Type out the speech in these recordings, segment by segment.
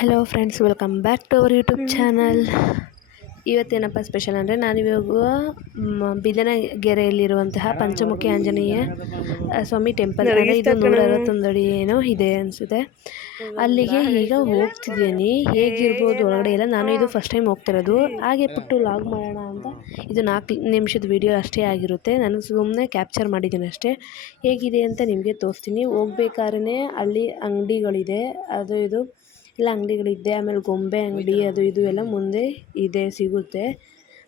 Hello friends welcome back to our YouTube channel ಇವತ್ತೇನಪ್ಪ special ಅಂದರೆ ನಾನಿವಾಗ ಇವಾಗ ಬಿದನಗೆರೆಯಲ್ಲಿರುವಂತಹ ಪಂಚಮುಖಿ ಆಂಜನೇಯ ಸ್ವಾಮಿ ಟೆಂಪಲ್ ಅಂದರೆ ಇದು ನೂರ ಅರವತ್ತೊಂದು ಅಡಿ ಏನೋ ಇದೆ ಅನಿಸುತ್ತೆ. ಅಲ್ಲಿಗೆ ಈಗ ಹೋಗ್ತಿದ್ದೀನಿ. ಹೇಗಿರ್ಬೋದು ಒಳಗಡೆ ಎಲ್ಲ ನಾನು ಇದು ಫಸ್ಟ್ ಟೈಮ್ ಹೋಗ್ತಿರೋದು. ಹಾಗೆ ಪುಟ್ಟು ಲಾಗ್ ಮಾಡೋಣ ಅಂತ. ಇದು ನಾಲ್ಕು ನಿಮಿಷದ ವಿಡಿಯೋ ಅಷ್ಟೇ ಆಗಿರುತ್ತೆ. ನಾನು ಸುಮ್ಮನೆ ಕ್ಯಾಪ್ಚರ್ ಮಾಡಿದ್ದೀನಿ ಅಷ್ಟೇ. ಹೇಗಿದೆ ಅಂತ ನಿಮಗೆ ತೋರಿಸ್ತೀನಿ. ಹೋಗ್ಬೇಕಾದ್ರೆ ಅಲ್ಲಿ ಅಂಗಡಿಗಳಿದೆ. ಅದು ಇದು. ಎಲ್ಲ ಅಂಗಡಿಗಳಿದೆ, ಆಮೇಲೆ ಗೊಂಬೆ ಅಂಗಡಿ ಅದು ಇದು ಎಲ್ಲ ಮುಂದೆ ಇದೆ, ಸಿಗುತ್ತೆ.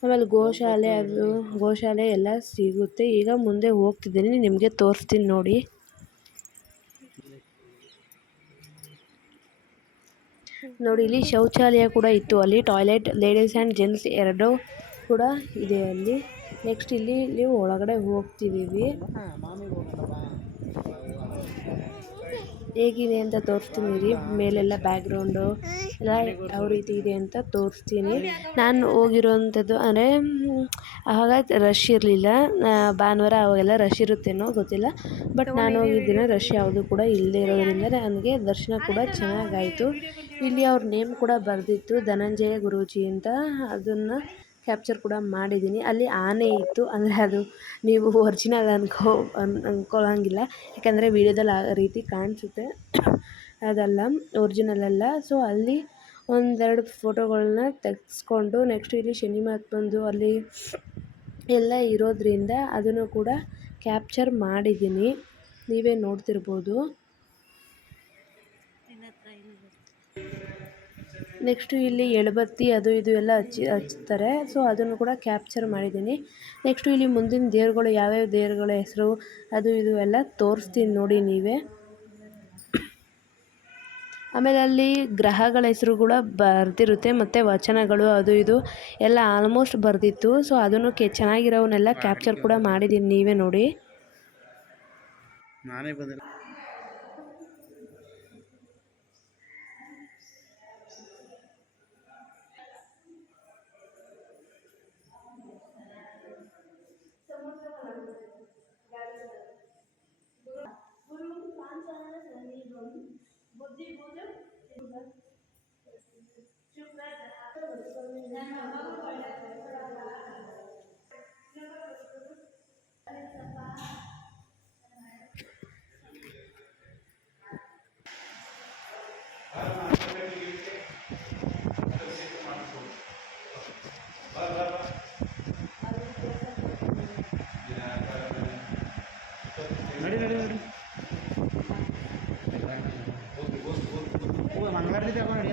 ಆಮೇಲೆ ಗೋಶಾಲೆ ಅದು, ಗೋಶಾಲೆ ಎಲ್ಲ ಸಿಗುತ್ತೆ. ಈಗ ಮುಂದೆ ಹೋಗ್ತಿದ್ದೀನಿ, ನಿಮಗೆ ತೋರಿಸ್ತೀನಿ ನೋಡಿ. ನೋಡಿ, ಇಲ್ಲಿ ಶೌಚಾಲಯ ಕೂಡ ಇತ್ತು ಅಲ್ಲಿ. ಟಾಯ್ಲೆಟ್, ಲೇಡೀಸ್ ಆ್ಯಂಡ್ ಜೆಂಟ್ಸ್ ಎರಡೂ ಕೂಡ ಇದೆ ಅಲ್ಲಿ. ನೆಕ್ಸ್ಟ್ ಇಲ್ಲಿ ಇಲ್ಲಿ ಒಳಗಡೆ ಹೋಗ್ತಿದ್ದೀವಿ. ಹೇಗಿದೆ ಅಂತ ತೋರಿಸ್ತೀನಿ ರೀ. ಮೇಲೆಲ್ಲ ಬ್ಯಾಗ್ರೌಂಡು ಎಲ್ಲ ಯಾವ ರೀತಿ ಇದೆ ಅಂತ ತೋರಿಸ್ತೀನಿ. ನಾನು ಹೋಗಿರೋವಂಥದ್ದು ಅಂದರೆ ಆವಾಗ ರಶ್ ಇರಲಿಲ್ಲ. ಭಾನುವಾರ ಅವಾಗೆಲ್ಲ ರಶ್ ಇರುತ್ತೇನೋ ಗೊತ್ತಿಲ್ಲ. ಬಟ್ ನಾನು ಹೋಗಿದ್ದಿನ ರಶ್ ಯಾವುದು ಕೂಡ ಇಲ್ಲದೆ ಇರೋದ್ರಿಂದ ನನಗೆ ದರ್ಶನ ಕೂಡ ಚೆನ್ನಾಗಾಯಿತು. ಇಲ್ಲಿ ಅವ್ರ ನೇಮ್ ಕೂಡ ಬರೆದಿತ್ತು. ಧನಂಜಯ ಗುರೂಜಿ ಅಂತ. ಅದನ್ನು ಕ್ಯಾಪ್ಚರ್ ಕೂಡ ಮಾಡಿದ್ದೀನಿ. ಅಲ್ಲಿ ಆನೆ ಇತ್ತು. ಅಂದರೆ ಅದು ನೀವು ಒರ್ಜಿನಲ್ ಅನ್ಕೋ, ಅನ್ ಅಂದ್ಕೊಳ್ಳೋಂಗಿಲ್ಲ ಯಾಕಂದರೆ ವೀಡಿಯೋದಲ್ಲಿ ಆ ರೀತಿ ಕಾಣಿಸುತ್ತೆ. ಅದಲ್ಲ ಒರಿಜಿನಲ್ ಅಲ್ಲ. ಸೊ ಅಲ್ಲಿ ಒಂದೆರಡು ಫೋಟೋಗಳನ್ನ ತೆಗೆಸ್ಕೊಂಡು ನೆಕ್ಸ್ಟ್ ಇಲ್ಲಿ ಶನಿ ಬಂದು ಅಲ್ಲಿ ಎಲ್ಲ ಇರೋದ್ರಿಂದ ಅದನ್ನು ಕೂಡ ಕ್ಯಾಪ್ಚರ್ ಮಾಡಿದ್ದೀನಿ. ನೀವೇ ನೋಡ್ತಿರ್ಬೋದು. ನೆಕ್ಸ್ಟು ಇಲ್ಲಿ ಎಳಬತ್ತಿ ಅದು ಇದು ಎಲ್ಲ ಹಚ್ಚಿ ಹಚ್ತಾರೆ. ಸೊ ಅದನ್ನು ಕೂಡ ಕ್ಯಾಪ್ಚರ್ ಮಾಡಿದ್ದೀನಿ. ನೆಕ್ಸ್ಟು ಇಲ್ಲಿ ಮುಂದಿನ ದೇವ್ರುಗಳು, ಯಾವ್ಯಾವ ದೇವ್ರುಗಳ ಹೆಸರು, ಅದು ಇದು ಎಲ್ಲ ತೋರಿಸ್ತೀನಿ ನೋಡಿ ನೀವೇ. ಆಮೇಲೆ ಅಲ್ಲಿ ಗ್ರಹಗಳ ಹೆಸರು ಕೂಡ ಬರೆದಿರುತ್ತೆ, ಮತ್ತು ವಚನಗಳು, ಅದು ಇದು ಎಲ್ಲ ಆಲ್ಮೋಸ್ಟ್ ಬರೆದಿತ್ತು. ಸೊ ಅದನ್ನು ಕೆ, ಚೆನ್ನಾಗಿರೋವನ್ನೆಲ್ಲ ಕ್ಯಾಪ್ಚರ್ ಕೂಡ ಮಾಡಿದ್ದೀನಿ ನೀವೇ ನೋಡಿ. ನಾನೇ ಬಂದಿಲ್ಲ ನಡಿ ನಡಿ ನಡಿ ಓ ಮಂಗಳವಾರ ತಗೊಂಡು ನಡಿ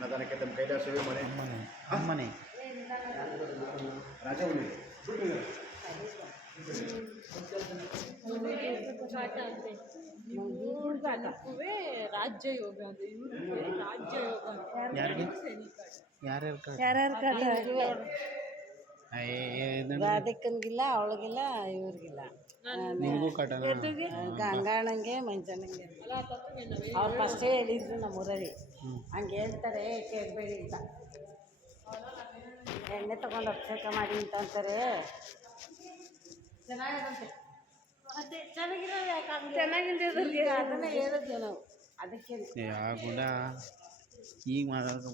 ನದನಕ್ಕೆ ತಮ್ಮ ಕೈಲಾಸವೇ ಮನೆ ಅಮ್ಮನೆ ಅಮ್ಮನೆ ರಾಜ್ಯ ಯೋಗ ಅದು ರಾಜ್ಯ ಯೋಗ ಯಾರ್ಯಾರು ಯಾರ್ಯಾರು ಅವಳಿಗಿಲ್ಲ ಇವ್ರಿಗಿಲ್ಲ. ನಿಮಗೂ ಕಟನ? ಗಂಗಾಣಂಗೆ ಮಂಜಣ್ಣಂಗೆ ಅವ್ರು ಫಸ್ಟೇ ಹೇಳಿದ್ರು ನಮ್ಮ ಊರಲ್ಲಿ ಹಂಗೆ ಹೇಳ್ತಾರೆ ಕೇಳಬೇಡಿ ಅಂತ. ಎಣ್ಣೆ ತಗೊಂಡು ಅಭಿಷೇಕ ಮಾಡಿ ಅಂತ ಅಂತಾರೆ. ಚೆನ್ನಾಗಿರುತ್ತೆ. ಚೆನ್ನಾಗಿರೋದು ಅದನ್ನೇ ಹೇಳಿದ್ವಿ ನಾವು. ಅದಕ್ಕೆ ಗುಂಡ ಈಗ ಮಾತಾಡ್ಕೊ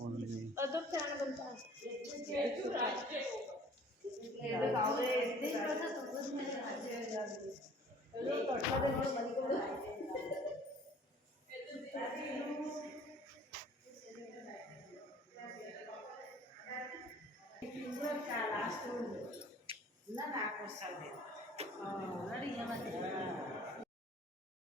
ಬಂದ್ವಿ ಲಾಸ್ಟ್ ಇನ್ನ ನಾಲ್ಕು ವರ್ಷ ಆಗಿದೆ ನೋಡಿ